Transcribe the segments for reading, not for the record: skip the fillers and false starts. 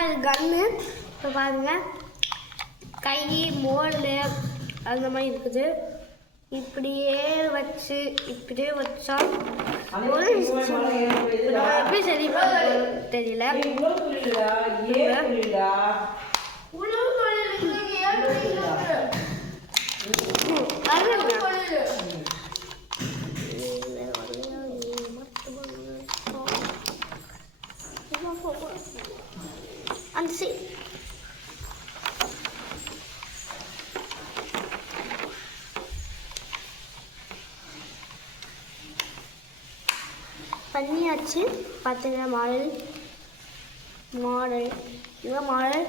இதுதான் இது கன்னு. இப்போ பாருங்கள், கை மோல்டு அந்த மாதிரி இருக்குது. இப்படியே வச்சா எப்படி சரி தெரியல. பண்ணியாச்சு. பார்த்தீங்கன்னா மாடல் இதுதான் மாடல்.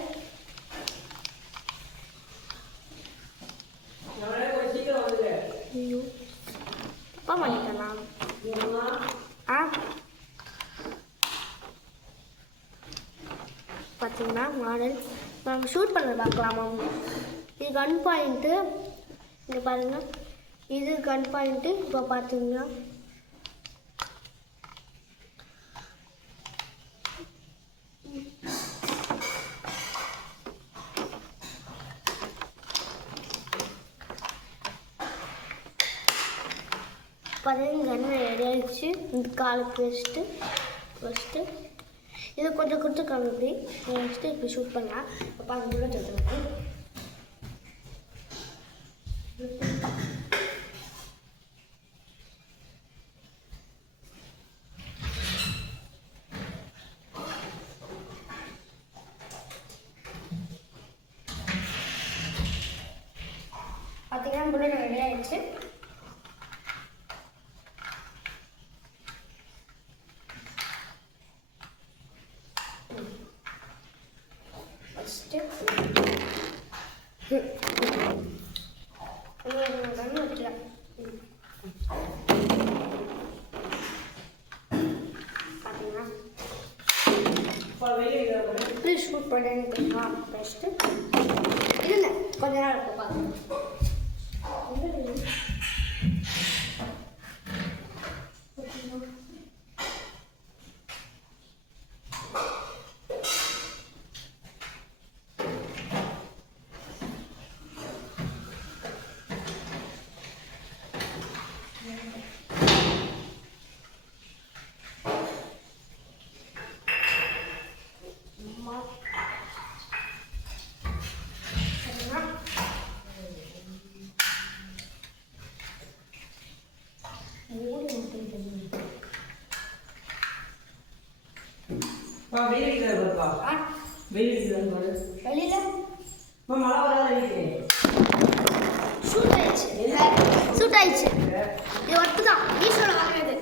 தப்பா பண்ணிட்டேனா? பார்த்தீங்கன்னா மாடல் நம்ம ஷூட் பண்ண பார்க்கலாமா? இது கன் பாயிண்ட்டு. இங்கே பாருங்கள், இது கன் பாயிண்ட்டு. இப்போ பார்த்தீங்கன்னா கன் ரெடி ஆகிடுச்சு. இந்த காலுக்கு ஃபஸ்ட்டு இது கொஞ்சம் கொடுத்துருக்காங்க. இப்படி நெக்ஸ்ட்டு இப்படி ஷூட் பண்ணலாம். அப்போ அது கூட சொல்லுங்கள். பார்த்தீங்கன்னா புல்லட் ரெடி ஆகிடுச்சு. ப்ளீஸ் ஷூட் பண்ணுறேன்னு ஃபஸ்ட்டு இல்லை கொஞ்ச நேரம் இருக்கும் பார்த்து. வெளியில ஷூட் ஆயிடுச்சு. இது ஒர்க்கு தான் ஈஸோட வாங்கினது.